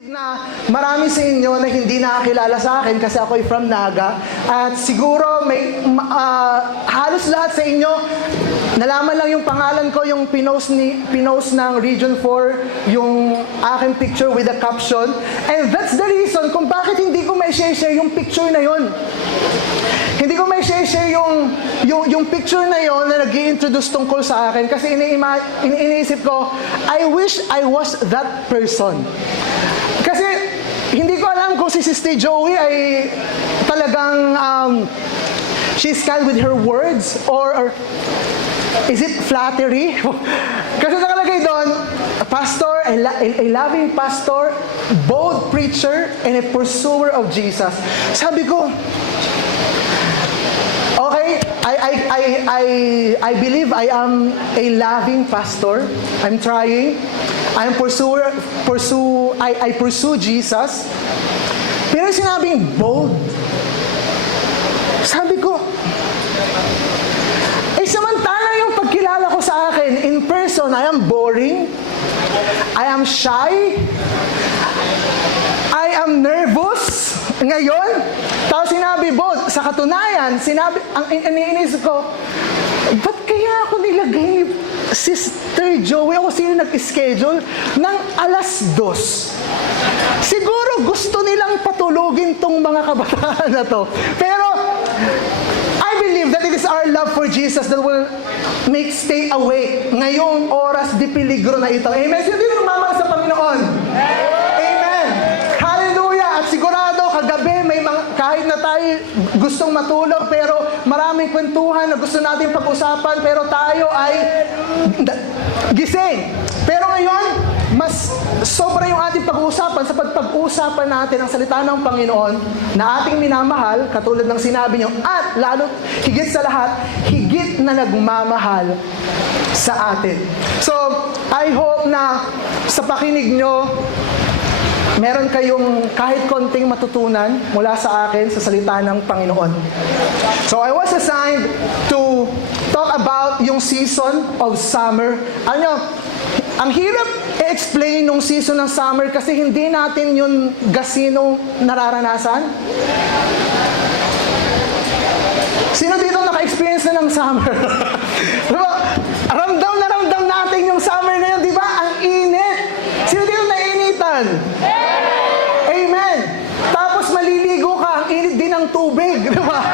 Na marami sa inyo na hindi nakakilala sa akin kasi ako ay from Naga at siguro may halos lahat sa inyo nalaman lang yung pangalan ko, yung pinost ng Region 4 yung aking picture with a caption, and that's the reason kung bakit hindi ko may share yung picture na yon. Hindi ko may share yung picture na yon na nag-i-introduce tungkol sa akin kasi iniisip ko, I wish I was that person. Kasi hindi ko alam kung si Sister Joey ay talagang she's kind with her words or is it flattery? Kasi nakalagay doon, pastor, a loving pastor, bold preacher, and a pursuer of Jesus. Sabi ko, okay, I believe I am a loving pastor. I'm trying. I pursue Jesus. Pero sinabing bold. Sabi ko, samantala yung pagkilala ko sa akin, in person, I am boring. I am shy. I am nervous. Ngayon, tapos sinabi bold. Sa katunayan, ang iniisip ko, ba't kaya ako nilagay ni Sister Joey o sino nag-schedule ng 2:00? Siguro gusto nilang patulugin tong mga kabataan na to. Pero, I believe that it is our love for Jesus that will make stay awake ngayong oras di peligro na ito. Amen? Sino dito namamahal sa Panginoon? Amen! Hallelujah! At sigurado, kagabi, may kahit na tayo gustong matulog, pero maraming kwentuhan na gusto natin pag-usapan, pero tayo ay gising. Pero ngayon, mas sobra yung ating pag-uusapan sa pag-uusapan natin ang salita ng Panginoon na ating minamahal, katulad ng sinabi niyo, at lalo, higit sa lahat, higit na nagmamahal sa atin. So, I hope na sa pakinig nyo, meron kayong kahit konting matutunan mula sa akin sa salita ng Panginoon. So, I was assigned to talk about yung season of summer. Ang hirap i-explain nung season ng summer kasi hindi natin yung gasinong nararanasan. Sino dito naka-experience na ng summer? Diba? Ramdam na ramdam natin yung summer na yun, di ba? Ang init. Sino dito nainitan? Amen. Tapos maliligo ka, ang init din ng tubig. Di ba?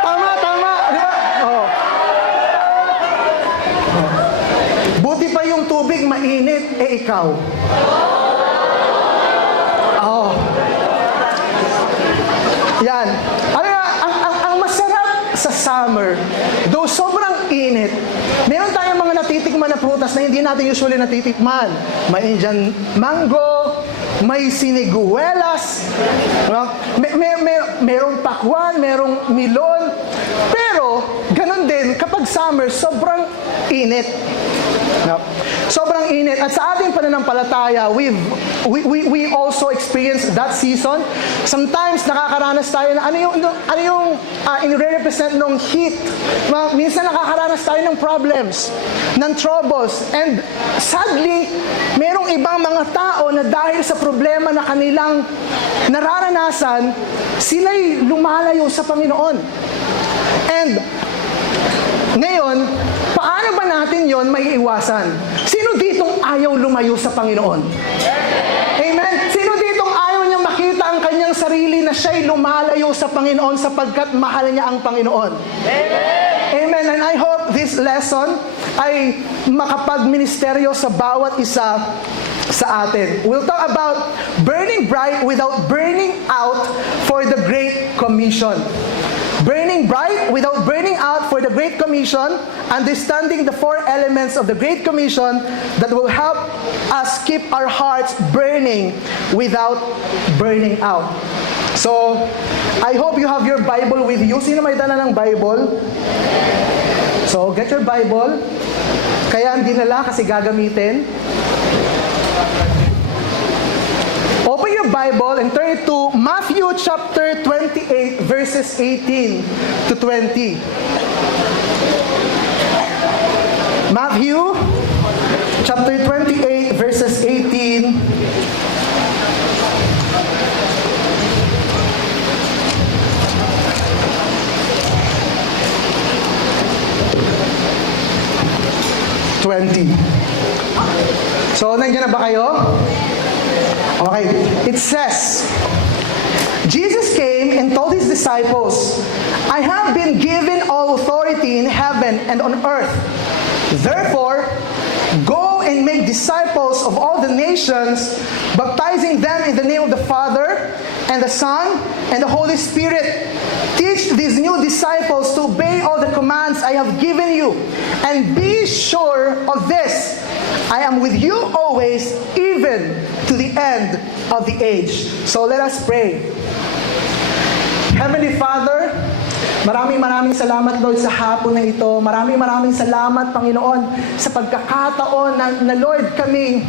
Tama. Di ba? Oh. Buti pa yung tubig mainit, ikaw. Oh. Yan. Ang masarap sa summer, though sobrang init, meron tayong mga natitikman na prutas na hindi natin usually natitikman. May Indian mango, may siniguelas, merong pakwan, merong milon. Pero, ganun din, kapag summer, sobrang init. Sobrang init. At sa ating pananampalataya, we also experience that season. Sometimes nakakaranas tayo na ano yung in-represent ng heat. Minsan nakakaranas tayo ng problems, ng troubles. And sadly, merong ibang mga tao na dahil sa problema na kanilang nararanasan, sila'y lumalayo sa Panginoon. And ngayon, paano ba natin yon maiiwasan? Sino ditong ayaw lumayo sa Panginoon? Amen? Sino ditong ayaw niya makita ang kanyang sarili na siya'y lumalayo sa Panginoon sapagkat mahal niya ang Panginoon? Amen? And I hope this lesson ay makapagministeryo sa bawat isa sa atin. We'll talk about burning bright without burning out for the Great Commission. Burning bright without burning out for the Great Commission, understanding the 4 elements of the Great Commission that will help us keep our hearts burning without burning out. So, I hope you have your Bible with you. Sino may dala ng Bible? So, get your Bible. Kaya hindi nila kasi gagamitin. Open your Bible and turn it to Matthew chapter 28 verses 18 to 20. Matthew chapter 28 verses 18 20. So, nandiyan na ba kayo? Okay. It says, Jesus came and told his disciples, I have been given all authority in heaven and on earth. Therefore, go and make disciples of all the nations, baptizing them in the name of the Father, and the Son, and the Holy Spirit. Teach these new disciples to obey all the commands I have given you. And be sure of this, I am with you always, even to the end of the age. So let us pray. Heavenly Father, maraming salamat, Lord, sa hapon na ito. Maraming salamat, Panginoon, sa pagkakataon na Lord, kami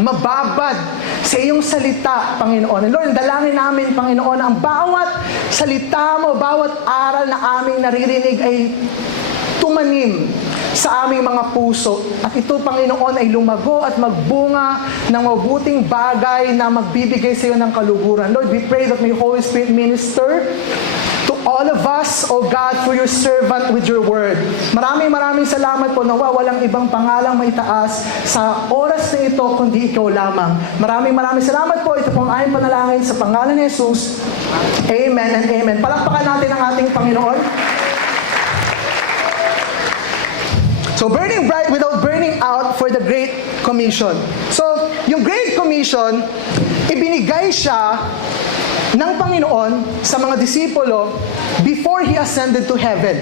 mababad sa iyong salita, Panginoon. And Lord, dalangin namin, Panginoon, ang bawat salita mo, bawat aral na aming naririnig ay tumanim sa aming mga puso. At ito, Panginoon, ay lumago at magbunga ng mabuting bagay na magbibigay sa iyo ng kaluguran. Lord, we pray that may Holy Spirit minister to all of us, O God, for your servant with your word. Maraming salamat po na walang ibang pangalang maitaas sa oras na ito kundi ikaw lamang. Maraming salamat po. Ito pong aming panalangin sa pangalan ni Jesus. Amen and amen. Palakpakan natin ang ating Panginoon. So, burning bright without burning out for the Great Commission. So, yung Great Commission, ibinigay siya ng Panginoon sa mga disipulo before He ascended to heaven.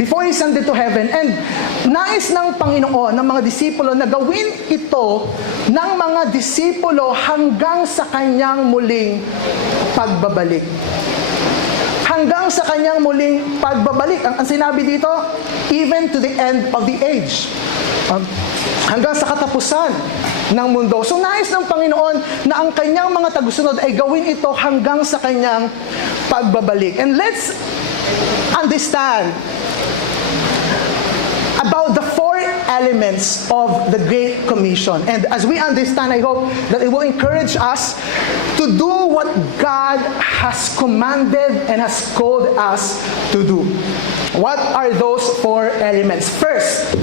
Before He ascended to heaven. And nais ng Panginoon, ng mga disipulo, na gawin ito ng mga disipulo hanggang sa Kanyang muling pagbabalik. Hanggang sa Kanyang muling pagbabalik. Ang sinabi dito, even to the end of the age. Hanggang sa katapusan ng mundo. So nais ng Panginoon na ang Kanyang mga tagusunod ay gawin ito hanggang sa Kanyang pagbabalik. And let's understand about the four elements of the Great Commission. And as we understand, I hope that it will encourage us to do what God has commanded and has called us to do. What are those four elements? First,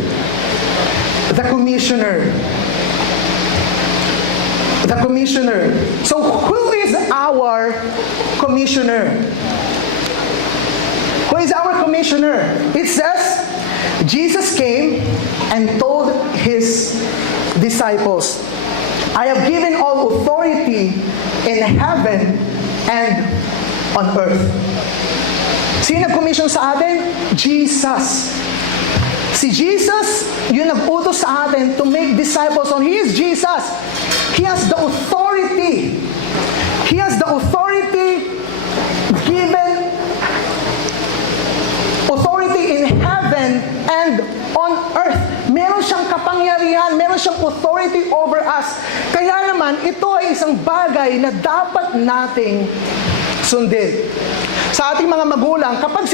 the commissioner. The commissioner. So who is our commissioner? Who is our commissioner? It says, Jesus came and told His disciples, I have given all authority in heaven and on earth. Sino nag-commission sa atin? Jesus. Si Jesus, yung nag-utos sa atin to make disciples on. He is Jesus. He has the authority. He has the authority given authority in heaven and on earth. Meron siyang kapangyarihan, meron siyang authority over us. Kaya naman, ito ay isang bagay na dapat nating sundin. Sa ating mga magulang, kapag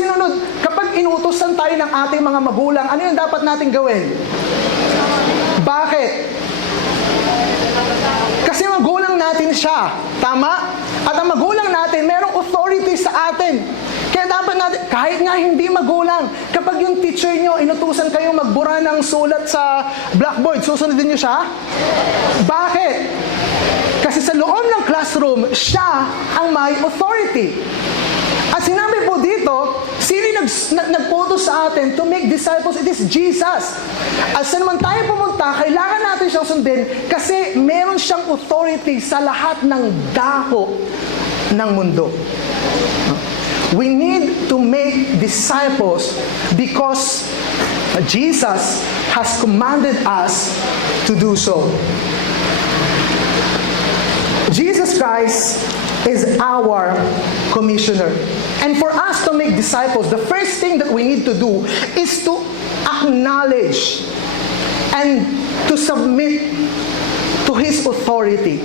inutusan tayo ng ating mga magulang, ano yung dapat nating gawin? Bakit? Kasi magulang natin siya. Tama? At ang magulang natin, merong authority sa atin. Kaya dapat natin, kahit nga hindi magulang, kapag yung teacher nyo, inutusan kayo magbura ng sulat sa blackboard, susunodin nyo siya? Bakit? Kasi sa loob ng classroom, siya ang may authority. At sinabi po dito, sino nag-utos sa atin to make disciples? It is Jesus. At saan naman tayo pumunta, kailangan natin siyang sundin kasi meron siyang authority sa lahat ng dako ng mundo. We need to make disciples because Jesus has commanded us to do so. Jesus Christ is our commissioner. And for us to make disciples, the first thing that we need to do is to acknowledge and to submit to His authority.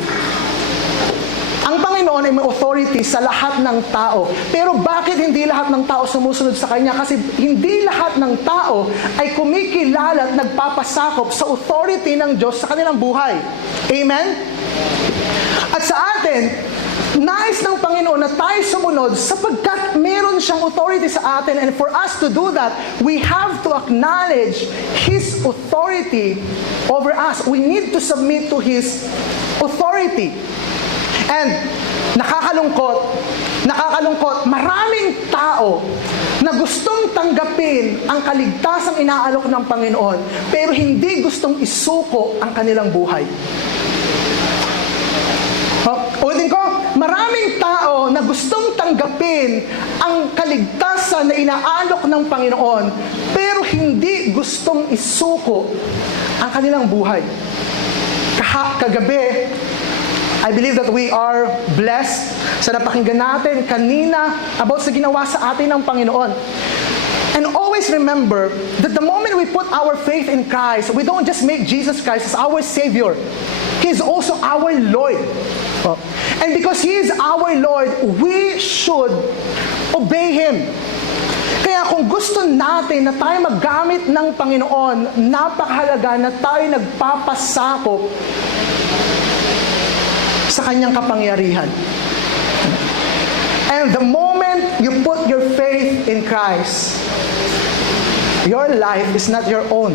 Ang Panginoon ay may authority sa lahat ng tao. Pero bakit hindi lahat ng tao sumusunod sa Kanya? Kasi hindi lahat ng tao ay kumikilala at nagpapasakop sa authority ng Diyos sa kanilang buhay. Amen? At sa atin, Nais ng Panginoon na tayo sumunod sapagkat meron siyang authority sa atin, and for us to do that, we have to acknowledge His authority over us. We need to submit to His authority. And nakakalungkot, maraming tao na gustong tanggapin ang kaligtasang inaalok ng Panginoon, pero hindi gustong isuko ang kanilang buhay. Ulitin ko, maraming tao na gustong tanggapin ang kaligtasan na inaalok ng Panginoon, pero hindi gustong isuko ang kanilang buhay. Kagabi, I believe that we are blessed sa napakinggan natin kanina about sa ginawa sa atin ng Panginoon. And always remember that the moment we put our faith in Christ, we don't just make Jesus Christ as our Savior. He is also our Lord. And because He is our Lord, we should obey Him. Kaya kung gusto natin na tayo maggamit ng Panginoon, napakahalaga na tayo nagpapasakop sa Kanyang kapangyarihan. And the moment you put your faith in Christ, your life is not your own.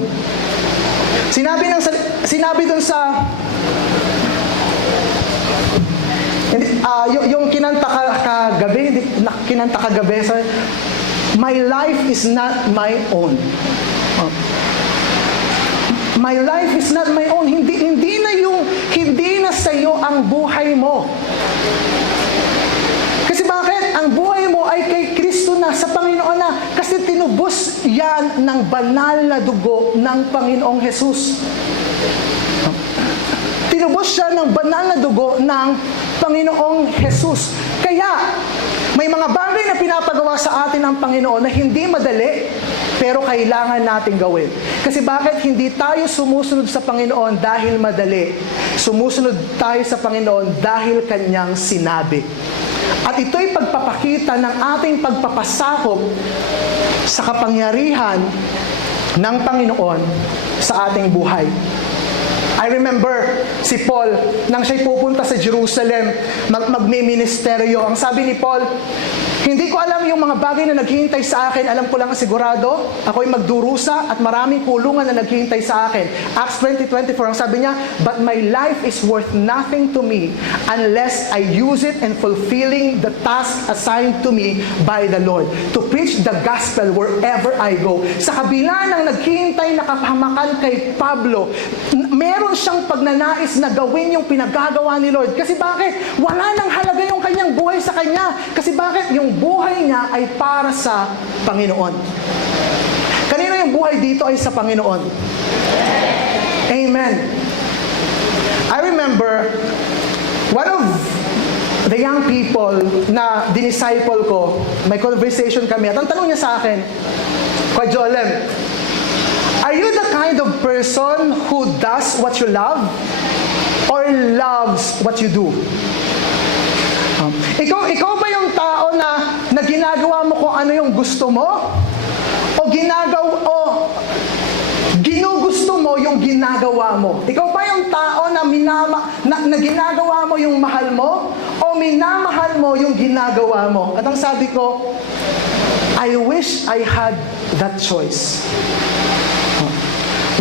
Sinabi dun sa yung kinanta kagabi, my life is not my own. My life is not my own. Hindi na sa iyo ang buhay mo. Kasi bakit? Ang buhay mo ay kay Kristo na, sa Panginoon na. Kasi tinubos yan ng banal na dugo ng Panginoong Jesus. Tinubos siya ng banal na dugo ng Panginoong Jesus. Kaya, may mga bagay na pinapagawa sa atin ng Panginoon na hindi madali, pero kailangan natin gawin. Kasi bakit hindi tayo sumusunod sa Panginoon dahil madali? Sumusunod tayo sa Panginoon dahil Kanyang sinabi. At ito'y pagpapakita ng ating pagpapasakop sa kapangyarihan ng Panginoon sa ating buhay. I remember si Paul, nang siya'y pupunta sa Jerusalem, magmi-ministeryo. Ang sabi ni Paul, hindi ko alam yung mga bagay na naghihintay sa akin. Alam ko lang sigurado, ako'y magdurusa at maraming kulungan na naghihintay sa akin. Acts 20:24, ang sabi niya, but my life is worth nothing to me unless I use it in fulfilling the task assigned to me by the Lord, to preach the gospel wherever I go. Sa kabila ng naghihintay na kapahamakan kay Pablo, meron siyang pagnanais na gawin yung pinagagawa ni Lord. Kasi bakit? Wala nang halaga yung kanyang buhay sa kanya. Kasi bakit? Yung buhay niya ay para sa Panginoon. Kanino yung buhay dito ay sa Panginoon? Amen. I remember one of the young people na dinisciple ko, may conversation kami, at ang tanong niya sa akin, Kwa Jolem, are you the kind of person who does what you love or loves what you do? Ikaw ba yung tao na ginagawa mo kung ano yung gusto mo? O ginugusto mo yung ginagawa mo? Ikaw ba yung tao na ginagawa mo yung mahal mo? O minamahal mo yung ginagawa mo? At ang sabi ko, I wish I had that choice.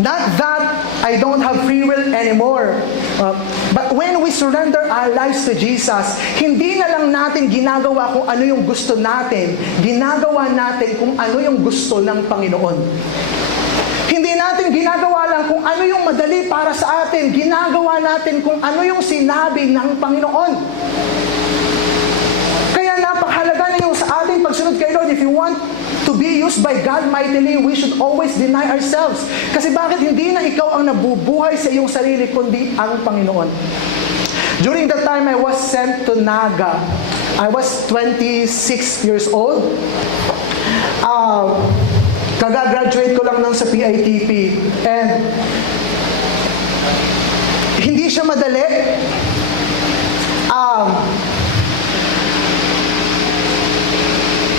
Not that I don't have free will anymore. But when we surrender our lives to Jesus, hindi na lang natin ginagawa kung ano yung gusto natin. Ginagawa natin kung ano yung gusto ng Panginoon. Hindi natin ginagawa lang kung ano yung madali para sa atin. Ginagawa natin kung ano yung sinabi ng Panginoon. Kaya napakahalaga na yung sa ating pagsunod kay Lord. If you want to be used by God mightily, we should always deny ourselves. Kasi bakit hindi na ikaw ang nabubuhay sa iyong sarili, kundi ang Panginoon? During the time I was sent to Naga, I was 26 years old. Kagagraduate ko lang nun sa PITP. And hindi siya madali.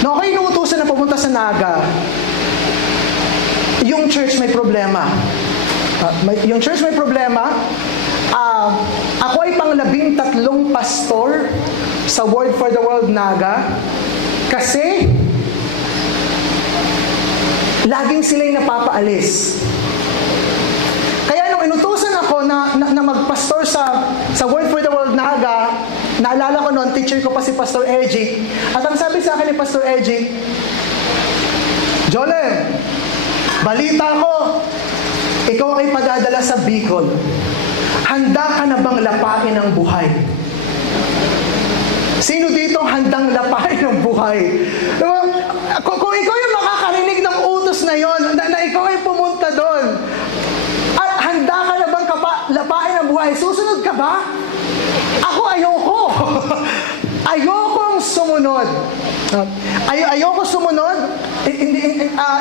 No, ako inuutusan na pumunta sa Naga. Yung church may problema. Yung church may problema. Ako ay pang 13 pastor sa Word for the World Naga kasi laging sila'y napapaalis. Kaya nung inutusan ako na magpastor sa Word for the World Naga, naalala ko noon, teacher ko pa si Pastor Eji. At ang sabi sa akin ni Pastor Eji, Jolen, balita ko, ikaw ay padadala sa Bicol. Handa ka na bang lapain ang buhay? Sino dito handang lapain ang buhay? Kung ikaw yung makakarinig ng utos na yon, na ikaw ay pumunta doon, at handa ka na bang lapain ang buhay, susunod ka ba? Ako ayoko. Ayokong sumunod. Ayoko sumunod.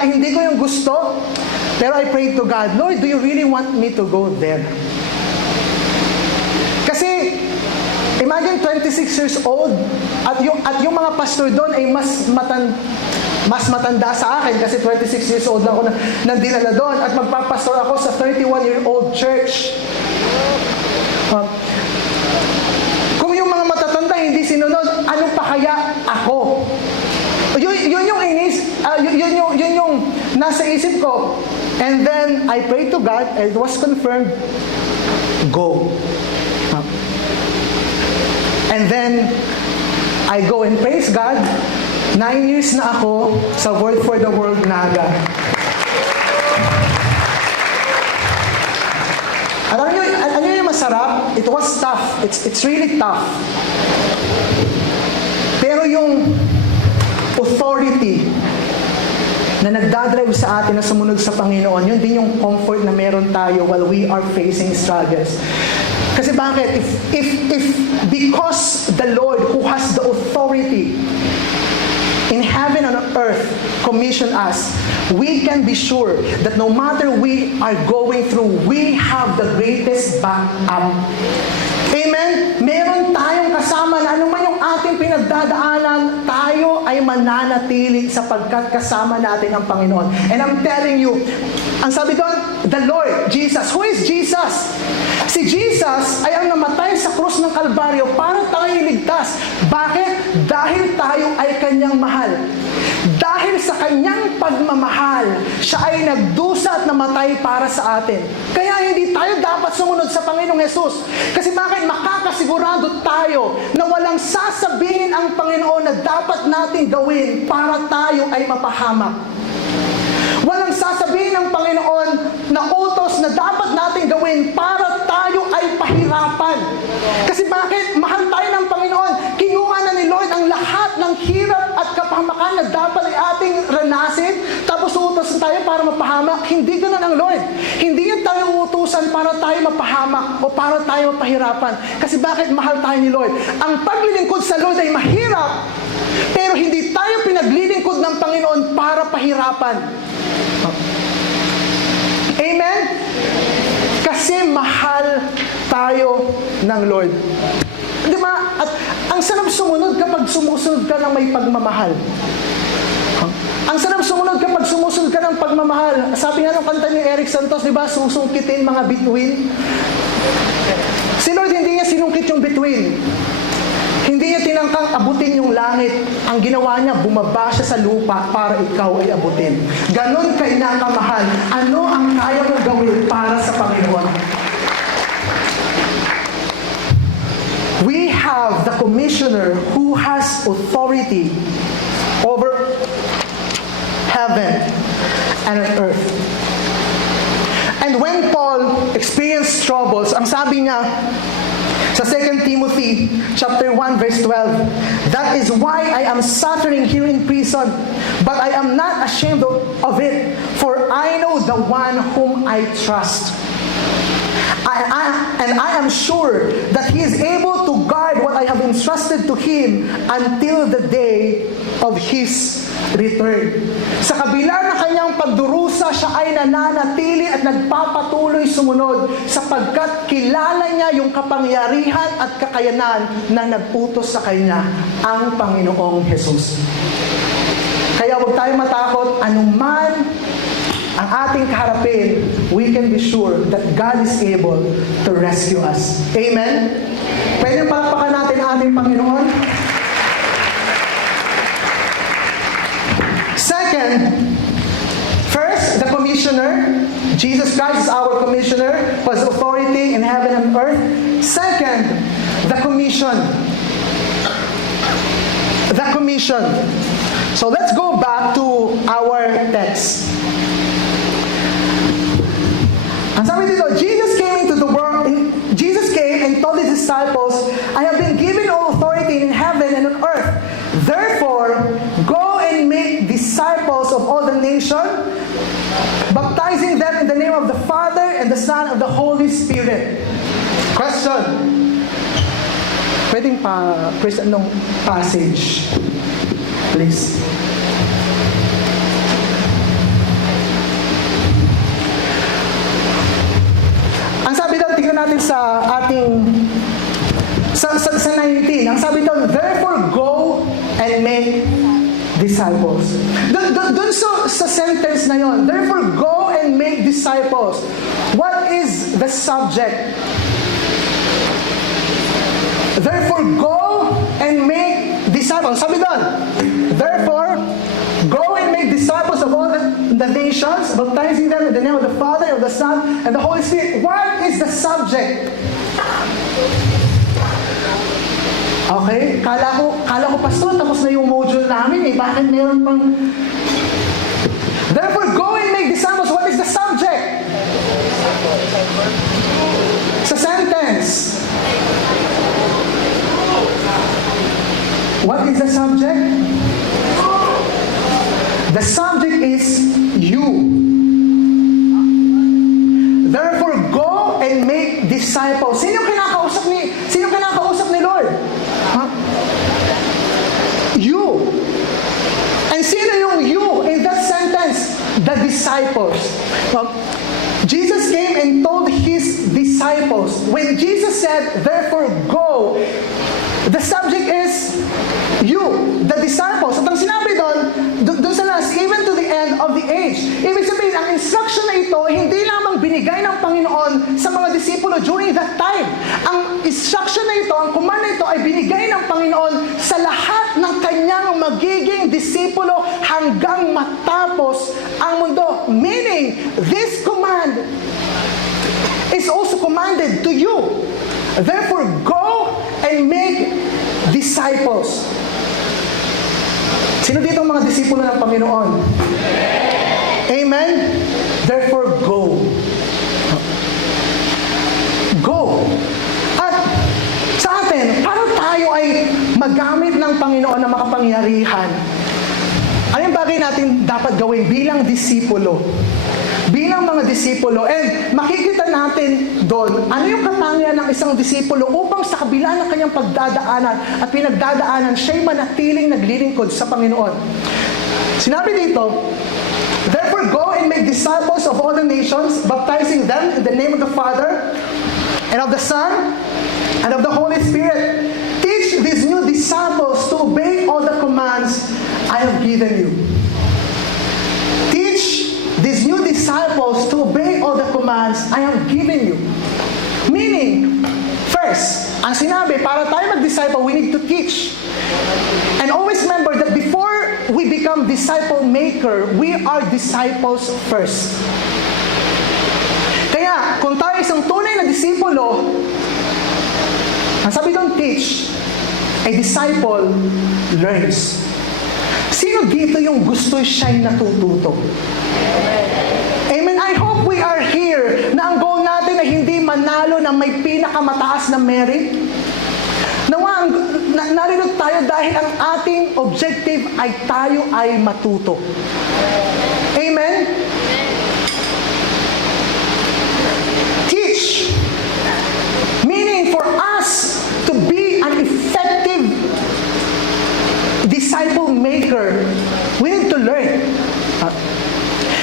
Hindi ko yung gusto. Pero I prayed to God, Lord, do you really want me to go there? Kasi, imagine 26 years old, at yung mga pastor doon ay mas matanda sa akin kasi 26 years old lang ako nang dinala doon at magpapastor ako sa 31-year-old church. Kung yung mga matatanda hindi sinunod, ano pa kaya ako? Yun yung nasa isip ko. And then I prayed to God and it was confirmed, go. And then I go and praise God. 9 years na ako sa Word for the World Naga. At ano yung masarap? It was tough. It's really tough. Pero yung authority na nagdadrive sa atin na sumunod sa Panginoon, yun din yung comfort na meron tayo while we are facing struggles. Kasi bakit? If because the Lord who has the authority in heaven and on earth commission us, we can be sure that no matter we are going through, we have the greatest backup. Amen? Meron tayong kasama na anuman yung ating pinagdadaanan, tayo ay mananatili sapagkat kasama natin ang Panginoon. And I'm telling you, ang sabi doon, the Lord, Jesus. Who is Jesus? Si Jesus ay ang namatay sa krus ng Kalbaryo para tayo iligtas. Bakit? Dahil tayo ay kanyang mahal. Dahil sa kanyang pagmamahal, siya ay nagdusa at namatay para sa atin. Kaya hindi tayo dapat sumunod sa Panginoong Hesus. Kasi bakit? Makakasigurado tayo na walang sasabihin ang Panginoon na dapat nating gawin para tayo ay mapahamak. Walang sasabihin ng Panginoon na utos na dapat nating gawin para tayo ay pahirapan. Kasi bakit? Mahal tayo ng Panginoon. Kinuha na ni Lord ang lahat ng hirap at kapahamakan na dapat ay ating ranasin. Tapos utos tayo para mapahamak. Hindi ganun ang Lord. Hindi yan tayo utusan para tayo mapahamak o para tayo mapahirapan. Kasi bakit? Mahal tayo ni Lord. Ang paglilingkod sa Lord ay mahirap. Pero hindi tayo pinaglilingkod ng Panginoon para pahirapan. Amen? Kasi mahal tayo ng Lord. Di ba? At ang sarap sumunod kapag sumusunod ka ng may pagmamahal. Ang sarap sumunod kapag sumusunod ka ng pagmamahal. Sabi nga ng kanta ni Eric Santos, di ba? Susungkitin mga bituin. Si Lord hindi niya sinungkit yung bituin. Hindi niya tinangkang abutin yung langit. Ang ginawa niya, bumaba siya sa lupa para ikaw ay abutin. Ganon ka inakamahal. Ano ang kaya mong gawin para sa Panginoon? We have the commissioner who has authority over heaven and earth. And when Paul experienced troubles, ang sabi niya, sa 2 Timothy chapter 1 verse 12, that is why I am suffering here in prison, but I am not ashamed of it, for I know the one whom I trust. And I am sure that He is able to guard what I have entrusted to Him until the day of His return. Sa kabila ng kanyang pagdurusa, siya ay nananatili at nagpapatuloy sumunod sapagkat kilala niya yung kapangyarihan at kakayanan na nagputos sa kanya, ang Panginoong Hesus. Kaya huwag tayo matakot, anuman ang ating kaharapin, we can be sure that God is able to rescue us. Amen? Pwede palakpakan natin ating Panginoon. Second, first, the commissioner. Jesus Christ is our commissioner, who has authority in heaven and earth. Second, the commission. The commission. So let's go back to our text. Ang sabi dito, Jesus came into the world, Jesus came and told his disciples, I have been given all authority in heaven and on earth. Therefore, go and make disciples of all the nations, baptizing them in the name of the Father and the Son and the Holy Spirit. Question. Pwedeng pa-press anong passage? Please. Ang sabi doon, tingnan natin sa ating sa 19. Ang sabi doon, therefore go and make disciples. Doon sa sentence na yon, therefore go and make disciples. What is the subject? Therefore go and make disciples. Sabi doon, therefore go and make disciples of all the nations, baptizing them in the name of the Father, of the Son, and the Holy Spirit. What is the subject? Okay? Kala ko pastor, tapos na yung module namin eh. Bakit meron pang... Therefore, go and make disciples. What is the subject? Sa sentence. What is the subject? The subject is you. Therefore, go and make disciples. Sino kinakausap ni Lord? Huh? You. And sino yung you in that sentence? The disciples. Well, Jesus came and told his disciples. When Jesus said, therefore go, the subject is you, the disciples. At ang sinabi doon sa last, even to the end of the age. Ibig sabihin, ang instruction na ito, hindi lamang binigay ng Panginoon sa mga disipulo during that time. Ang instruction na ito, ang command na ito, ay binigay ng Panginoon sa lahat ng kanyang magiging disipulo hanggang matapos ang mundo. Meaning, this command is also commanded to you. Therefore, go and make disciples. Sino dito ang mga disipulo ng Panginoon? Amen? Therefore, go. Go. At sa atin, paano tayo ay magamit ng Panginoon na makapangyarihan? Ano yung bagay natin dapat gawin bilang disipulo? Bilang mga disipulo. And makikita natin doon, ano yung katangian ng isang disipulo upang sa kabila ng kanyang pagdadaanan at pinagdadaanan, siya'y manatiling naglilingkod sa Panginoon. Sinabi dito, therefore go and make disciples of all the nations, baptizing them in the name of the Father, and of the Son, and of the Holy Spirit. Teach these new disciples to obey all the commands I have given you. Teach these new disciples to obey all the commands I have given you. Meaning, first, ang sinabi, para tayo mag-disciple, we need to teach. And always remember that before we become disciple maker, we are disciples first. Kaya, kung tayo isang tunay na disipulo, ang sabi doon, teach, a disciple learns. Sino dito yung gusto siya'y natututo? Amen. I hope we are here na ang goal natin ay hindi manalo na may pinakamataas na merit. Nawa, narito tayo dahil ang ating objective ay tayo ay matuto. Amen? Teach. Meaning for us to be an effective disciple maker, we need to learn.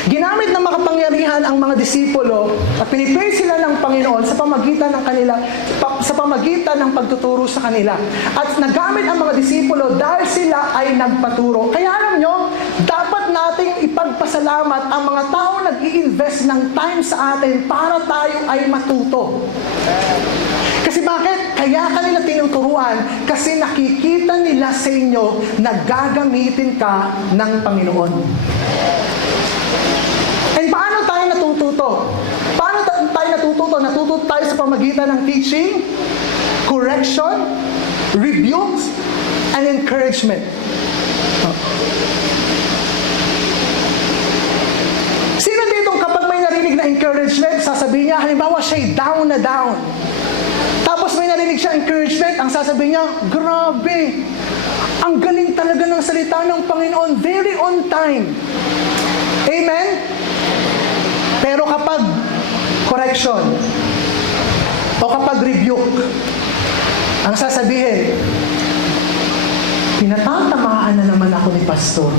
Ginamit ng makapangyarihan ang mga disipulo at pinipray sila ng Panginoon sa pamagitan ng pagtuturo sa kanila. At nagamit ang mga disipulo dahil sila ay nagpaturo. Kaya alam nyo, dapat nating ipagpasalamat ang mga tao nag-i-invest ng time sa atin para tayo ay matuto. Kasi bakit? Kaya kanila tinuturuan kasi nakikita nila sa inyo na gagamitin ka ng Panginoon. And paano tayo natututo? Paano tayo natututo? Natututo tayo sa pamagitan ng teaching, correction, rebuke, and encouragement. Sino dito kapag may narinig na encouragement, sasabihin niya, halimbawa siya'y down na down. Tapos may narinig siya encouragement, ang sasabihin niya, grabe, ang galing talaga ng salita ng Panginoon, very on time. Amen? Pero kapag correction, o kapag rebuke, ang sasabihin, pinatatamaan na naman ako ni Pastor.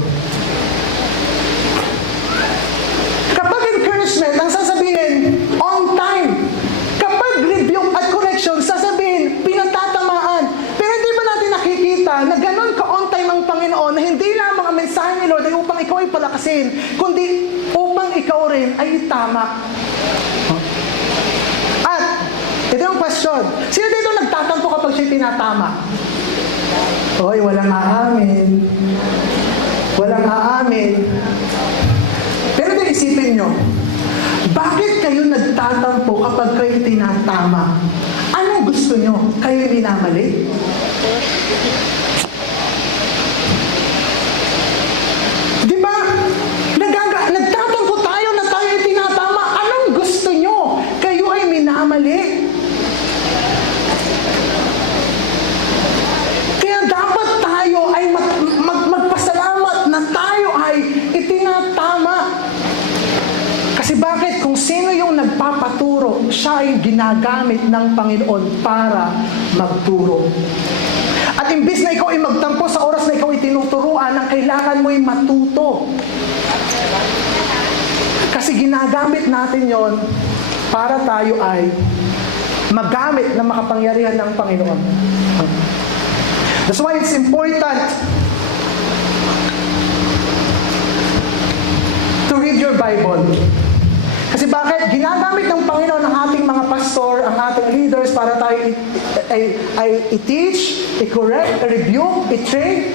Kapag encouragement, ang sasabihin, on time. Kapag rebuke at correction, sasabihin, pinatatamaan. Pero hindi ba natin nakikita na ganun ka-on time ang Panginoon na hindi lamang ang mensahe ni Lord ay upang ikaw ay palakasin, kundi upang ikaw rin ay tama. At, ito yung question. Sino dito nagtatampo kapag siya'y tinatama? Hoy, walang aamin. Walang aamin. Pero isipin nyo, bakit kayo nagtatampo kapag kayo tinatama? Anong gusto nyo? Kayo minamali? Di ba? Nagtatampo tayo na tayo ay tinatama. Anong gusto nyo? Kayo ay minamali? Kaya dapat tayo ay magpasalamat na tayo ay itinatama. Kasi bakit? Kung sino yung nagpapaturo, siya ay ginagamit ng Panginoon para magturo. At imbis na ikaw ay magtampo sa oras na ikaw ay tinuturuan, ang kailangan mo ay matuto. Kasi ginagamit natin yon para tayo ay magamit ng makapangyarihan ng Panginoon. That's why it's important to read your Bible. Kasi bakit? Ginagamit ng Panginoon ang ating mga pastor, ang ating leaders para tayo ay i-teach, i-correct, i-rebuke, i-train.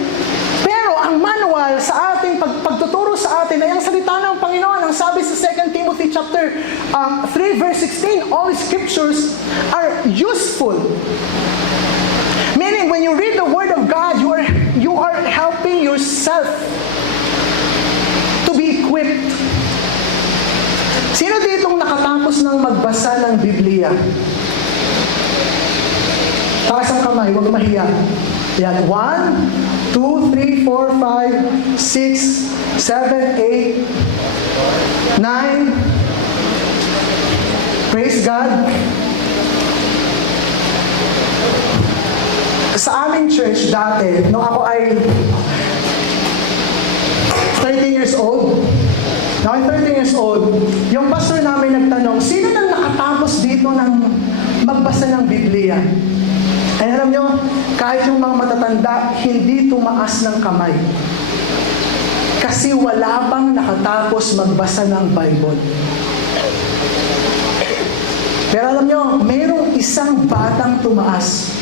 Pero ang manual sa ating pagtuturo sa atin ay ang salita ng Panginoon. Ang sabi sa 2 Timothy chapter 3 verse 16, all scriptures are useful. Meaning when you read the Word of God, you are helping yourself to be equipped. Sino ditong nakatapos ng magbasa ng Biblia? Taas ang kamay, huwag mahiya. Yan, 1, 2, 3, 4, 5, 6, 7, 8, 9. Praise God. Sa aming church dati, nung ako ay 13 years old, yung pastor namin nagtanong, sino nang nakatapos dito ng magbasa ng Biblia? Ay alam nyo, kahit yung mga matatanda, hindi tumaas ng kamay. Kasi wala pang nakatapos magbasa ng Bible. Pero alam nyo, mayroong isang batang tumaas.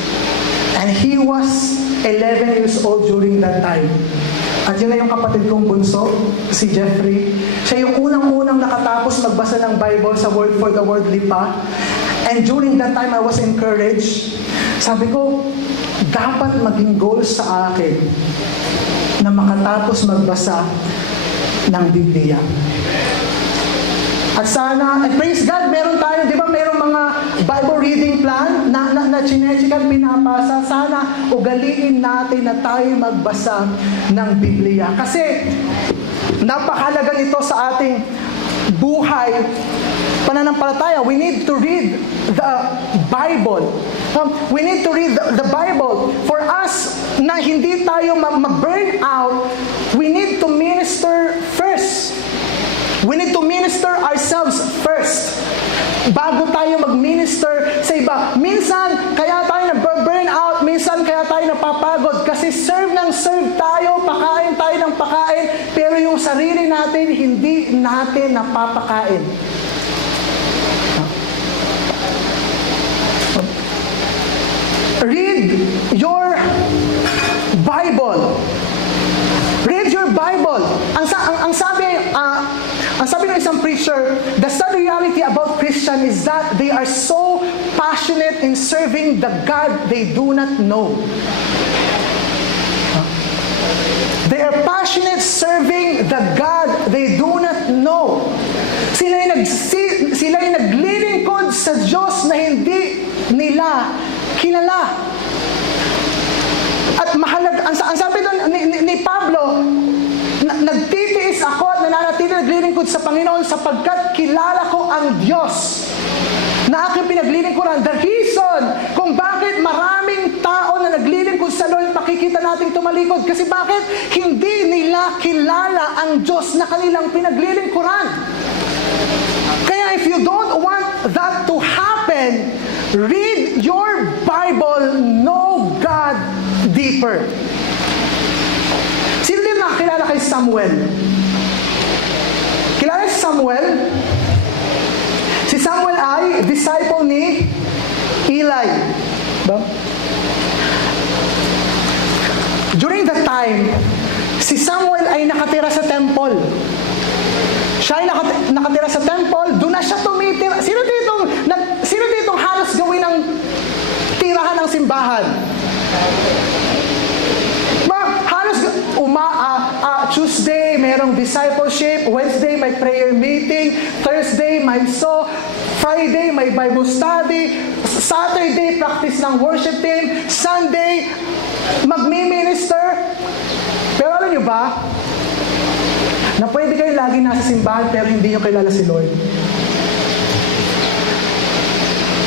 And he was 11 years old during that time. At yun na yung kapatid kong bunso, si Jeffrey. Siya yung unang-unang nakatapos magbasa ng Bible sa Word for the Worldly pa. And during that time, I was encouraged. Sabi ko, dapat maging goal sa akin na makatapos magbasa ng Biblia. At sana, and praise God, meron tayo, di ba, meron mga Bible reading plan na chinechikan, pinapasa. Sana ugaliin natin na tayo magbasa ng Biblia. Kasi napakahalaga ito sa ating buhay, pananampalataya. We need to read the Bible. We need to read the Bible. For us, na hindi tayo mag-burn out, we need to minister first. We need to minister ourselves first. Bago tayo mag-minister sa iba. Minsan, kaya tayo na-burn out. Minsan, kaya tayo napapagod. Kasi serve tayo, pakain tayo ng pakain. Pero yung sarili natin, hindi natin napapakain. Bible. Read your Bible. Ang sabi ng isang preacher, the sad reality about Christian is that they are so passionate in serving the God they do not know. They are passionate serving the God they do not know. Sila ay naglilingkod sa Diyos na hindi nila kilala. At mahalaga, ang sabi doon ni Pablo, nagtitiis ako at nananatili naglilingkod sa Panginoon sapagkat kilala ko ang Diyos na aking pinaglilingkuran. The reason kung bakit maraming tao na naglilingkod sa Lord, makikita nating tumalikod. Kasi bakit? Hindi nila kilala ang Diyos na kanilang pinaglilingkuran. Kaya if you don't want that to happen, read your Bible, know God deeper. Sino din nakakilala kay Samuel? Kilala si Samuel? Si Samuel ay disciple ni Eli. Ba? During that time, si Samuel ay nakatira sa temple. Siya ay nakatira sa temple, doon na siya tumitira. Sino ditong halos gawin ng tirahan ng simbahan? Halos Tuesday, merong discipleship. Wednesday, may prayer meeting. Thursday, may so. Friday, may Bible study. Saturday, practice ng worship team. Sunday, magmi-minister. Pero alam niyo ba, na pwede kayo lagi nasa simbahan pero hindi niyo kilala si Lord.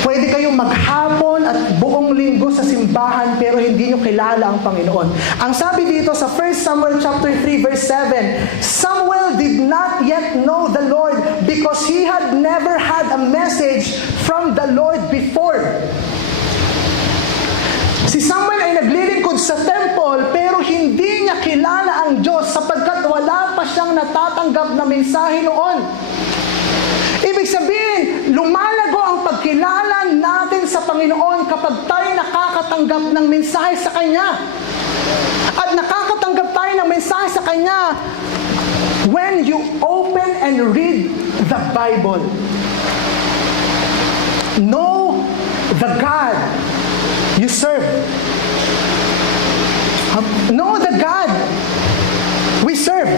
Pwede kayong maghapon at buong linggo sa simbahan pero hindi niyo kilala ang Panginoon. Ang sabi dito sa 1 Samuel chapter 3 verse 7, Samuel did not yet know the Lord because he had never had a message from the Lord before. Si Samuel ay naglilingkod sa temple pero hindi niya kilala ang Diyos sapagkat wala pa siyang natatanggap na mensahe noon. Ibig sabihin, lumalago ang pagkilala natin sa Panginoon kapag tayo nakakatanggap ng mensahe sa Kanya. At nakakatanggap tayo ng mensahe sa Kanya when you open and read the Bible. Know the God you serve. Know the God we serve.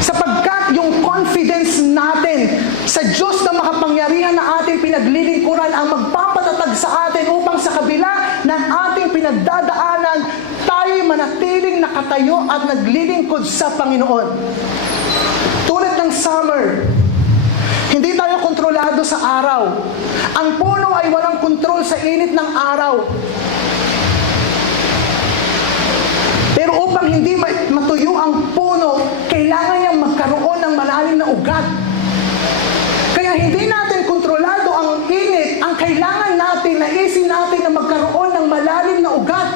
Sapagkat yung confidence natin sa Diyos na makapangyarihan na ating pinaglilingkuran ang magpapatatag sa atin upang sa kabila ng ating pinagdadaanan, tayo'y manatiling nakatayo at naglilingkod sa Panginoon. Tulad ng summer, hindi tayo kontrolado sa araw. Ang puno ay walang kontrol sa init ng araw. Pero upang hindi matuyo ang puno, kailangan niyang magkaroon ng malalim na ugat. Kaya hindi natin kontrolado ang init, ang kailangan natin, naisin natin na magkaroon ng malalim na ugat.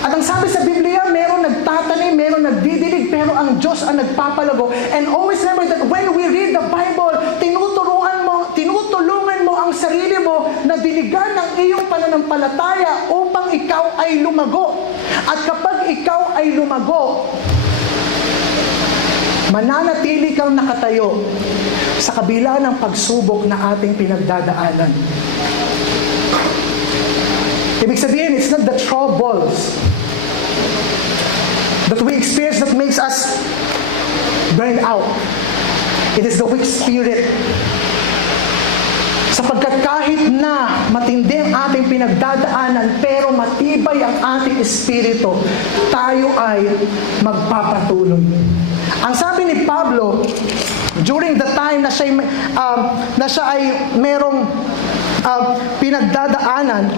At ang sabi sa Biblia, meron nagtatanim, meron nagdidilig, pero ang Diyos ang nagpapalago. And always remember that when we read the Bible, tinutulungan mo ang sarili mo na diligan ng iyong pananampalataya upang ikaw ay lumago. At kapag ikaw ay lumago, mananatili kang nakatayo sa kabila ng pagsubok na ating pinagdadaanan. Ibig sabihin, it's not the troubles that we experience that makes us burn out. It is the weak spirit. Sapagkat kahit na matindi ang ating pinagdadaanan, pero matibay ang ating espiritu, tayo ay magpapatuloy. Ang sabi ni Pablo, during the time na siya ay merong pinagdadaanan,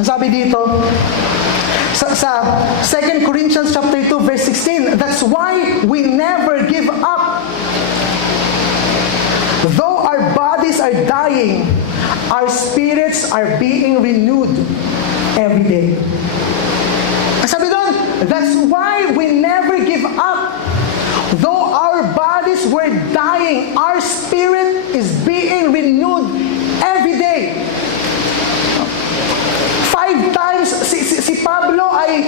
ang sabi dito, sa 2 Corinthians chapter 2 verse 16, that's why we never give up. Though our bodies are dying, our spirits are being renewed every day. Sabi doon, that's why we never give up. Though our bodies we're dying, our spirit is being renewed every day. 5 times si Pablo ay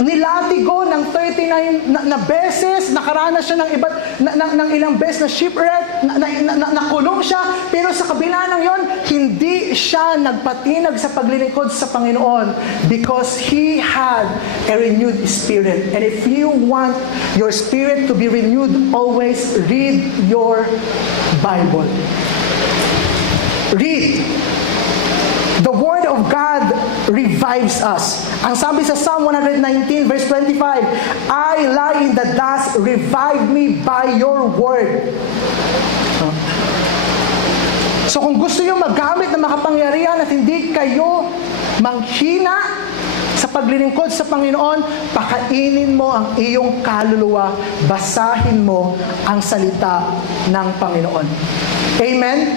nilatigo ng 39 na beses, nakaranas siya ng ilang beses na shipwreck, nakulong siya, pero sa kabila ng yon, hindi siya nagpatinag sa paglilingkod sa Panginoon because he had a renewed spirit. And if you want your spirit to be renewed, always read your Bible. Read. The Word of God revives us. Ang sabi sa Psalm 119 verse 25, I lie in the dust, revive me by your word. So kung gusto nyo maggamit ng makapangyarihan at hindi kayo manghina sa paglilingkod sa Panginoon, pakainin mo ang iyong kaluluwa, basahin mo ang salita ng Panginoon. Amen?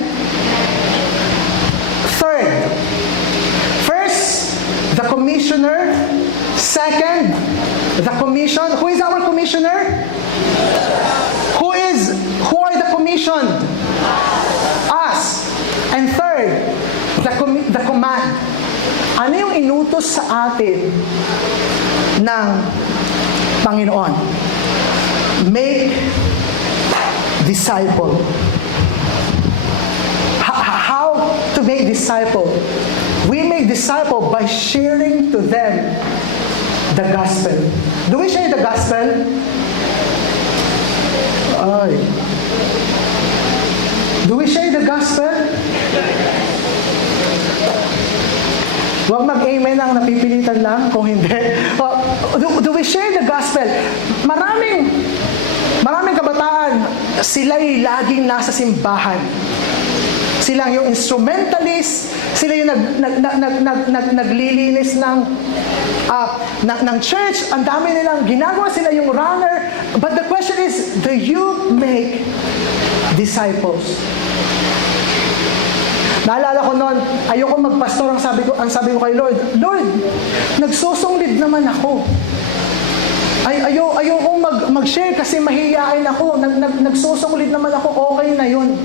Third, first, the commissioner. Second, the commission. Who is our commissioner? Who are the commissioned? Us. And third, the command. Ano yung inutos sa atin ng Panginoon? Make disciple. How to make disciple? We make disciple by sharing to them the gospel. Do we share the gospel? Do we share the gospel? Huwag mag-amen ang napipilitan lang kung hindi. Do we share the gospel? Maraming kabataan, sila'y laging nasa simbahan. Sila yung instrumentalist, sila yung naglilinis ng church, ang dami nilang ginagawa, sila yung runner. But the question is, do you make disciples? Naalala ko noon, ayoko magpastor, ang sabi ko kay Lord, nagsusunglid naman ako. Ayoko mag-share kasi mahihiyain ako. Nagsusunglid naman ako, okay na yun.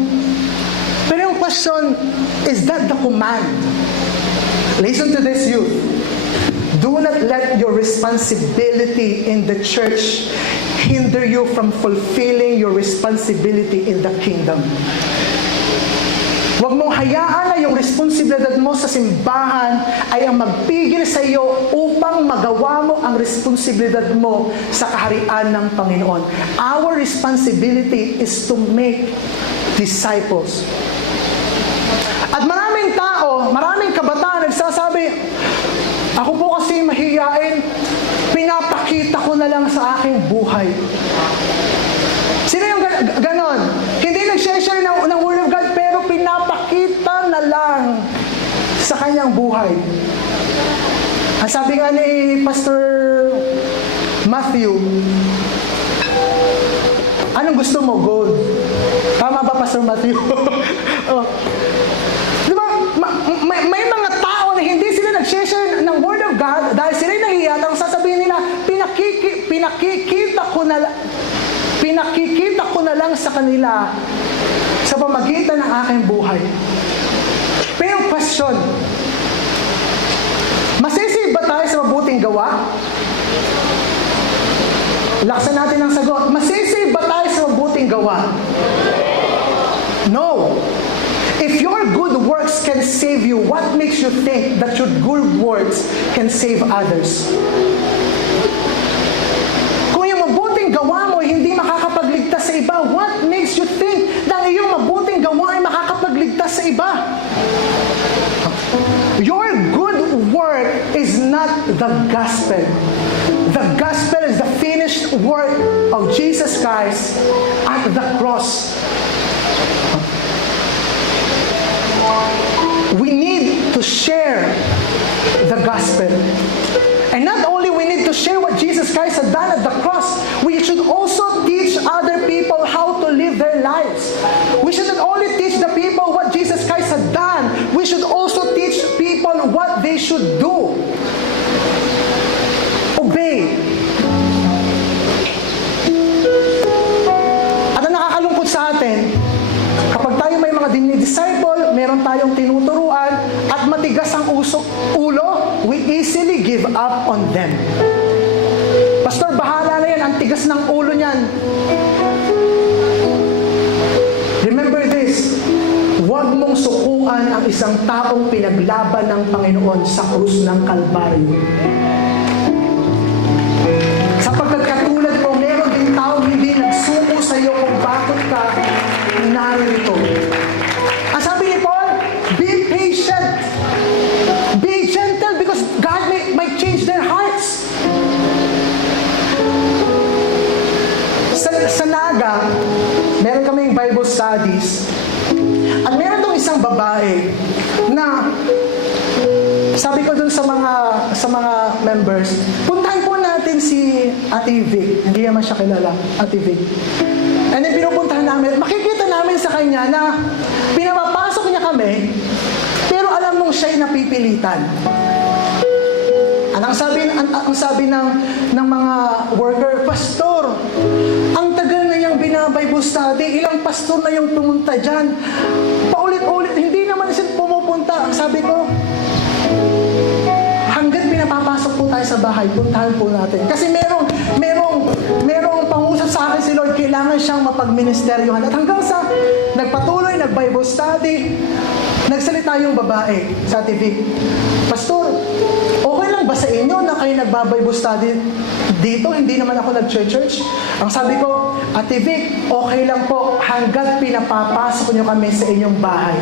Pero yung question, is that the command? Listen to this, youth. Do not let your responsibility in the church hinder you from fulfilling your responsibility in the kingdom. Huwag mong hayaan na yung responsibilidad mo sa simbahan ay ang magpigil sa iyo upang magawa mo ang responsibilidad mo sa kaharian ng Panginoon. Our responsibility is to make disciples. At maraming tao, maraming kabataan nagsasabi, ako po kasi mahihiyain, pinapakita ko na lang sa aking buhay. Sino yung ganon? Hindi nag-share ng Word of God, pero pinapakita na lang sa kanyang buhay. Ang sabi nga ni Pastor Matthew, anong gusto mo? Gold. Tama ba, Pastor Matthew? Di ba? May mga tao na hindi sila nag-share ng Word of God dahil sila nahihiya, ang sasabihin nila, pinakikita ko na lang sa kanila sa pamagitan ng aking buhay. Pero question, masisave ba tayo sa mabuting gawa? Laksan natin ang sagot. Masisave ba tayo sa mabuting gawa? No. If your good works can save you, what makes you think that your good works can save others? Kung yung mabuting gawa mo hindi makakapagligtas sa iba, what makes you think na iyong mabuting gawa ay makakapagligtas sa iba? Your good work is not the gospel. The gospel is the finished work of Jesus Christ at the cross. We need to share the gospel. And not only we need to share what Jesus Christ had done at the cross, we should also teach other people how to live their lives. We should not only teach the people what Jesus Christ had done, we should also teach people what they should do. Obey. up on them. Pastor, bahala na yan. Ang tigas ng ulo niyan. Remember this. Huwag mong sukuan ang isang taong pinaglaban ng Panginoon sa krus ng Kalbaryo. Sapagkat katulad mo, meron din taong hindi nagsuko sa iyo kung bakit ka narito. Ang sabi ni Paul, be patient. Be gentle because God might change their hearts. Sa Naga, meron kaming Bible studies. At meron tong isang babae na sabi ko dun sa mga members, puntahan po natin si Ate Vic. Hindi naman siya kilala, Ate Vic. And then pinupuntahan namin, makikita namin sa kanya na pinapapasok niya kami, pero alam mong siya'y napipilitan. Ang sabi ng mga worker, Pastor, ang tagal na niyang binabible study, ilang pastor na yung pumunta dyan. Paulit-ulit, hindi naman siya pumupunta. Ang sabi ko, hanggat pinapapasok po tayo sa bahay, puntahan po natin. Kasi merong pangusap sa akin si Lord, kailangan siyang mapagministeryohan. At hanggang sa nagpatuloy, nag-Bible study, nagsalita yung babae sa TV. Pastor, okay lang ba sa inyo na kayo nagba-Bible study dito? Hindi naman ako nag-church. Ang sabi ko, Ate Vic, okay lang po hanggat pinapapasok nyo kami sa inyong bahay.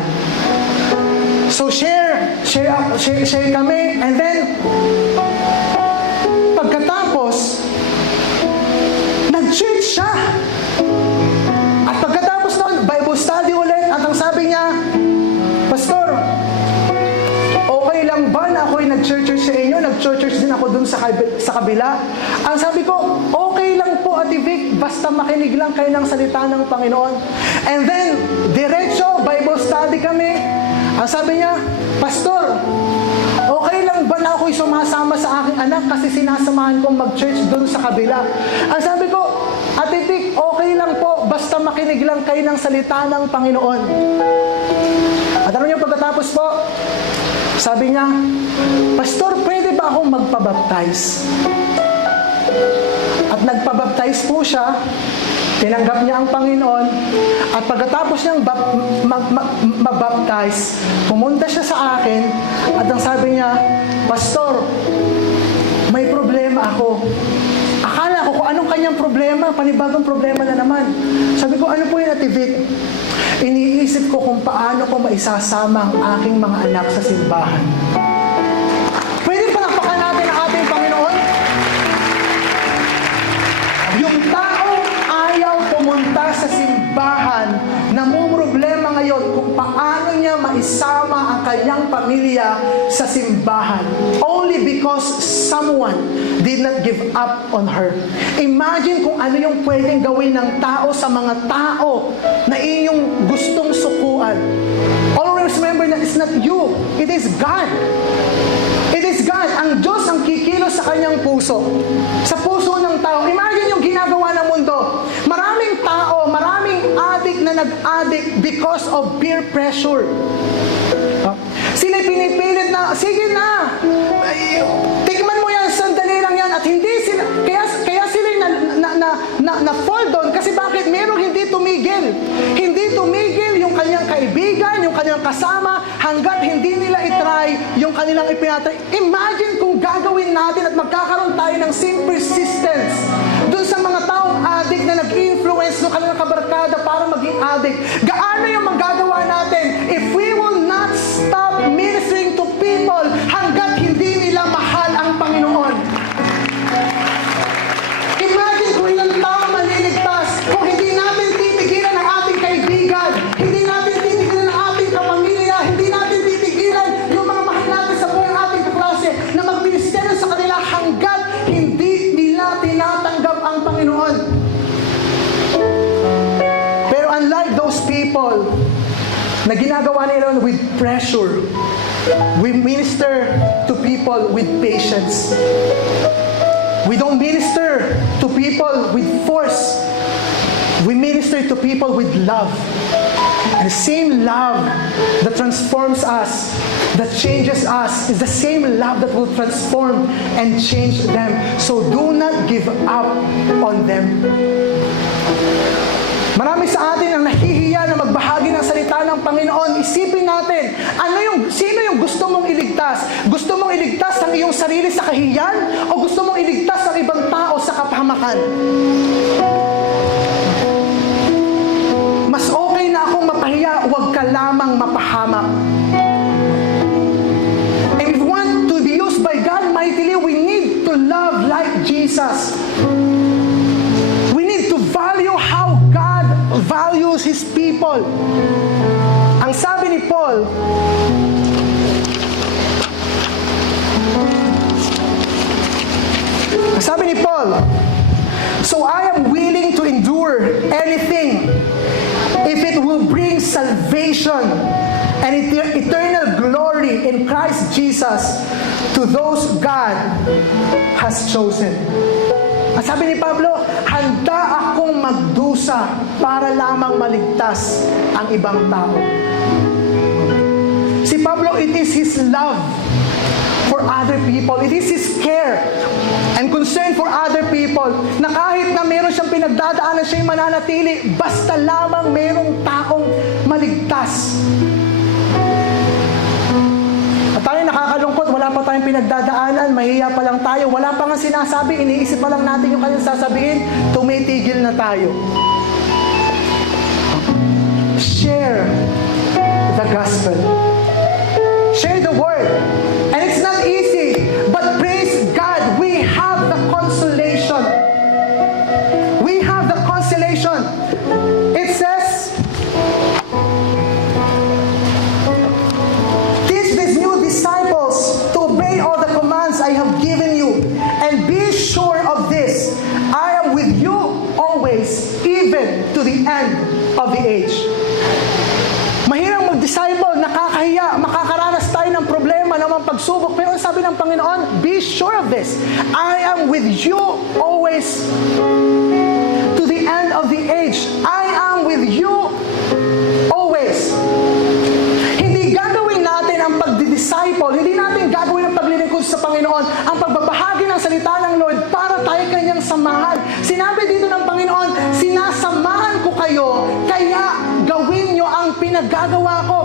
So share kami, and then pagkatapos nag-church siya. At pagkatapos noon, Bible study ulit, at ang sabi niya, Pastor, okay lang ba na ako'y nag-church sa inyo? Nag-church din ako dun sa kabila. Ang sabi ko, okay lang po, Ate Vic, basta makinig lang kayo ng salita ng Panginoon. And then, diretso, Bible study kami. Ang sabi niya, Pastor, okay lang ba na ako'y sumasama sa aking anak kasi sinasamahan kong mag-church dun sa kabila? Ang sabi ko, Ate Vic, okay lang po, basta makinig lang kayo ng salita ng Panginoon. At ano yung pagkatapos po? Sabi niya, Pastor, pwede ba akong magpabaptize? At nagpabaptize po siya, tinanggap niya ang Panginoon, at pagkatapos niyang mabaptize, pumunta siya sa akin, at ang sabi niya, Pastor, may problema ako. Akala ko kung anong kanyang problema, panibagong problema na naman. Sabi ko, ano po yun, Ate Vic? Iniisip ko kung paano ko maisasama ang aking mga anak sa simbahan. Pwede palakpakan natin ang ating Panginoon? Yung taong ayaw pumunta sa simbahan, namumroblema ngayon kung paano niya maisama ang kanyang pamilya sa simbahan. Only because someone did not give up on her. Imagine kung ano yung pwedeng gawin ng tao sa mga tao na inyong gustong sukuan. Always remember that it's not you, it is God. It is God. Ang Diyos ang kikilos sa kanyang puso. Sa puso ng tao. Imagine yung ginagawa ng mundo. Maraming tao, maraming addict na nag-addict because of peer pressure. Sila pinipilit na, sige na, tigman mo yan, sandali lang yan. At hindi sila, kaya sila na-fall doon. Kasi bakit? Merong hindi tumigil. Hindi tumigil yung kanyang kaibigan, yung kanyang kasama, hanggat hindi nila itry yung kanilang ipinatry. Imagine kung gagawin natin at magkakaroon tayo ng same persistence doon sa mga taong addict na nag-influence ng kanilang kabarkada para maging addict. Gaano yung magagawa natin if we will not stop ministering to people hanggat hindi nila mahal ang Panginoon? Imagine kung ilang taong maliligtas kung hindi natin titigilan ang ating kaibigan, hindi natin titigilan ang ating kapamilya, hindi natin titigilan yung mga mahal natin sa buhay ng ating kaklase na magministeryo sa kanila hanggat hindi nila tinatanggap ang Panginoon. Pero unlike those people na ginagawa nila with pressure, we minister to people with patience. We don't minister to people with force. We minister to people with love. And the same love that transforms us, that changes us, is the same love that will transform and change them. So do not give up on them. Marami sa atin ang nahihiya na magbahagi ng salita ng Panginoon. Isipin natin, sino yung gusto mong iligtas? Gusto mong iligtas ang iyong sarili sa kahiyan? O gusto mong iligtas ang ibang tao sa kapahamakan? Mas okay na akong mapahiya, huwag ka lamang mapahamak. And if we want to be used by God mightily, we need to love like Jesus. We need to value how God values His people. Ang sabi ni Paul, so I am willing to endure anything if it will bring salvation and eternal glory in Christ Jesus to those God has chosen. Ang sabi ni Pablo, handa akong magdusa para lamang maligtas ang ibang tao. Si Pablo, it is his love for other people. It is his care and concern for other people na kahit na meron siyang pinagdadaanan, siya'y mananatili basta lamang merong taong maligtas. At tayo nakakalungkot, wala pa tayong pinagdadaanan, mahiya pa lang tayo, wala pa nga sinasabi, iniisip pa lang natin yung kanyang sasabihin, tumitigil na tayo. Share the gospel. Share the word. And it's not easy, but praise God, we have the consolation. We have the consolation. It says, teach these new disciples to obey all the commands I have given you, and be sure of this, I am with you always, even to the end of the age. Mahirang mag-disciple, nakakahiya, makakaranas tayo ng problema, ng mga pagsubok. Pero ang sabi ng Panginoon, be sure of this. I am with you always to the end of the age. I am with you always. Hindi gagawin natin ang pagdi-disciple, hindi natin gagawin ang paglilingkod sa Panginoon, ang pagbabahagi ng salita ng Lord para tayo kanyang samahan. Sinabi dito ng Panginoon, sinasamahan ko kayo, kaya gawin nyo ang pinagagawa ko.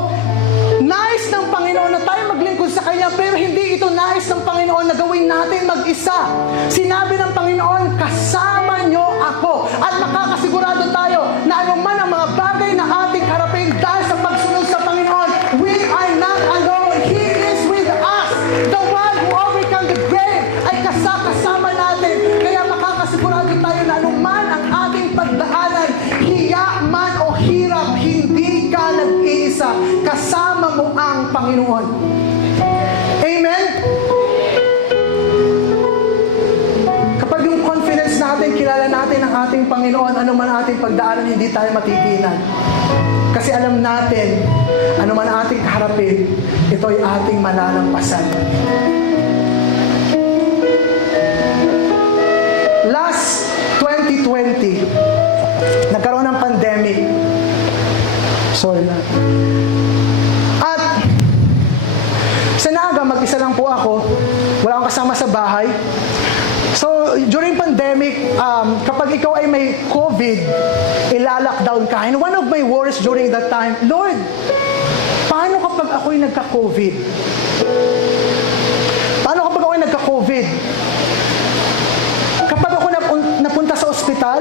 Nais ng Panginoon na tayo maglingkod sa Kanya, pero hindi ito nais ng Panginoon na gawin natin mag-isa. Sinabi ng Panginoon, kasama nyo ako. At makakasigurado tayo na anuman ang mga bagay na ating harapin dahil sa pagsunod sa Panginoon, we are not alone. He is with us. The one who overcome the grave ay kasama natin. Kaya makakasigurado tayo na anuman ang ating pagdaanan, hiya man o hirap, hindi ka nag-iisa. Kasama mo ang Panginoon. Amen? Kapag yung confidence natin, kilala natin ang ating Panginoon, anuman ating pagdaanan, hindi tayo matigilan. Kasi alam natin, anuman ating kaharapin, ito ay ating malalampasan. Last 2020, nagkaroon ng pandemic. Sorry na. At sa Naga, mag-isa lang po ako. Wala akong kasama sa bahay. So, during pandemic, kapag ikaw ay may COVID, ilalockdown ka. And one of my worries during that time, Lord, paano kapag ako'y nagka-COVID? Paano kapag ako'y nagka-COVID? Kapag ako napunta sa ospital,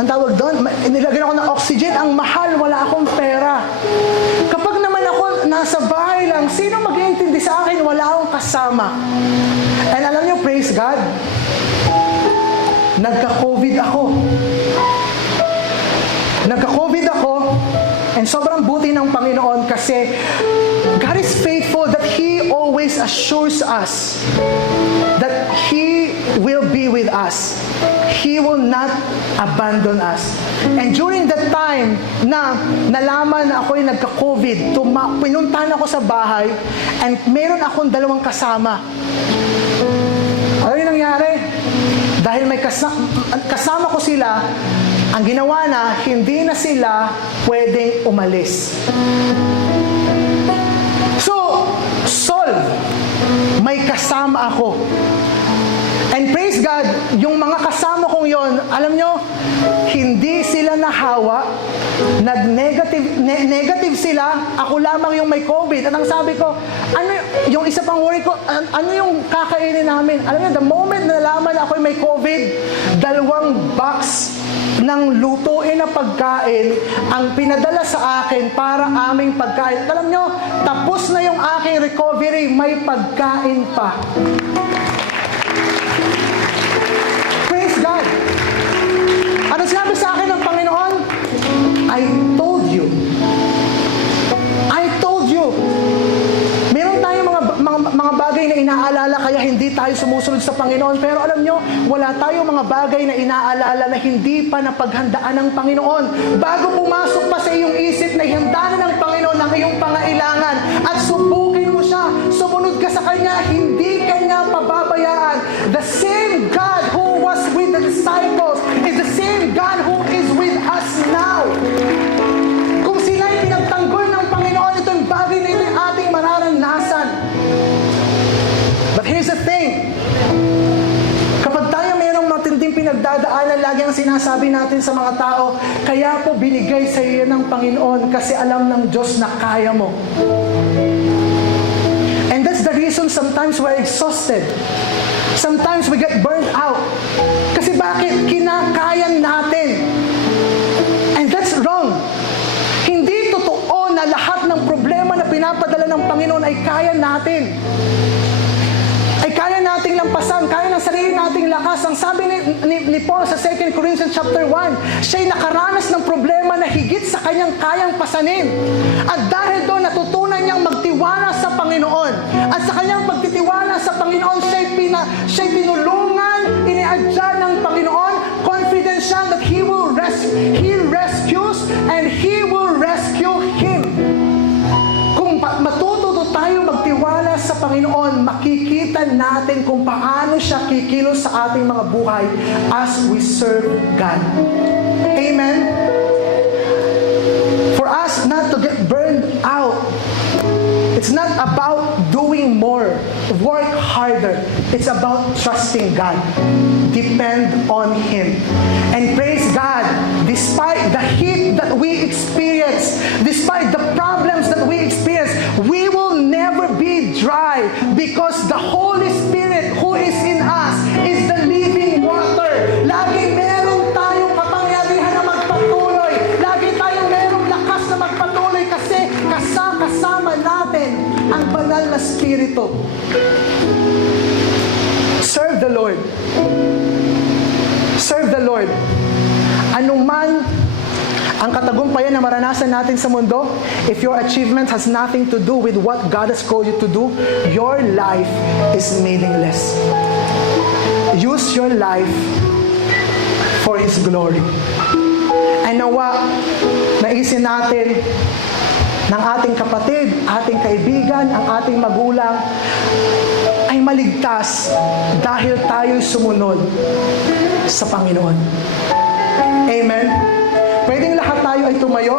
ang tawag doon, nilagyan ako ng oxygen, ang mahal, wala akong pera. Kapag naman ako nasa bahay lang, sino mag-iintindi sa akin? Wala akong kasama. And alam niyo, praise God, nagka-COVID ako. Nagka-COVID ako, and sobrang buti ng Panginoon kasi God is faithful that He always assures us that He will be with us. He will not abandon us. And during that time na nalaman na ako'y nagka-COVID, pinuntahan ako sa bahay and meron akong 2 kasama. Ano yung nangyari? 2 dahil may kasama ko sila, ang ginawa na, hindi na sila pwedeng umalis. So, solve. May kasama ako. And praise God, yung mga kasama kong yon, alam nyo, hindi sila nahawa, negative sila, ako lamang yung may COVID. At ang sabi ko, yung isa pang worry ko, ano yung kakainin namin? Alam nyo, the moment na nalaman ako may COVID, 2 box ng lutuin na pagkain ang pinadala sa akin para aming pagkain. At alam nyo, tapos na yung aking recovery, may pagkain pa. Praise God. Ano sinabi sa akin ng Panginoon? I told you. I told you. Meron tayong mga bagay na inaalala kaya hindi tayo sumusunod sa Panginoon. Pero alam nyo, wala tayong mga bagay na inaalala na hindi pa napaghandaan ng Panginoon. Bago pumasok pa sa iyong isip na ihanda na ng Panginoon ang iyong pangailangan at subukin mo siya, sumunod ka sa Kanya, hindi Kanya pababayaan. The same God who was with the disciples is the same God who is with us now. Kung sila'y pinagtanggol ng Panginoon, ito yung bagay na ito yung ating mararanasan. But here's the thing. Kapag tayo mayroong matinding pinagdadaanan, lagi ang sinasabi natin sa mga tao, kaya po binigay sa iyo ng Panginoon kasi alam ng Diyos na kaya mo. And that's the reason sometimes we're exhausted. Sometimes we get burned out. Kasi bakit? Kinakayan natin. And that's wrong. Hindi totoo na lahat ng problema na pinapadala ng Panginoon ay kaya natin. Ay kaya nating lampasan, kaya ng sarili nating lakas. Ang sabi ni Paul sa 2 Corinthians chapter 1, siya'y nakaranas ng problema na higit sa kanyang kayang pasanin. At dahil doon, natutunan niyang magtiwala sa Panginoon. At sa kanyang pagtitiwala sa Panginoon, siya'y tinulungan, iniadya ng Panginoon, confident siya that He rescues and He will rescue him. Kung matututo tayo magtiwala sa Panginoon, makikita natin kung paano siya kikilos sa ating mga buhay as we serve God. Amen? For us not to get burned out, it's not about doing more, work harder. It's about trusting God. Depend on Him. And praise God, despite the heat that we experience, despite the problems that we experience, we will never be dry because the Holy Spirit who is in us is the living water. Lagi meron tayong kapangyarihan na magpatuloy. Lagi tayong merong lakas na magpatuloy kasi kasama natin ang banal na Espiritu. Serve the Lord. Serve the Lord. Anuman ang katagumpayan na maranasan natin sa mundo, if your achievement has nothing to do with what God has called you to do, your life is meaningless. Use your life for His glory. And nawa, naisin natin ng ating kapatid, ating kaibigan, ang ating magulang, ay maligtas dahil tayo'y sumunod sa Panginoon. Amen? Pwedeng lahat tayo ay tumayo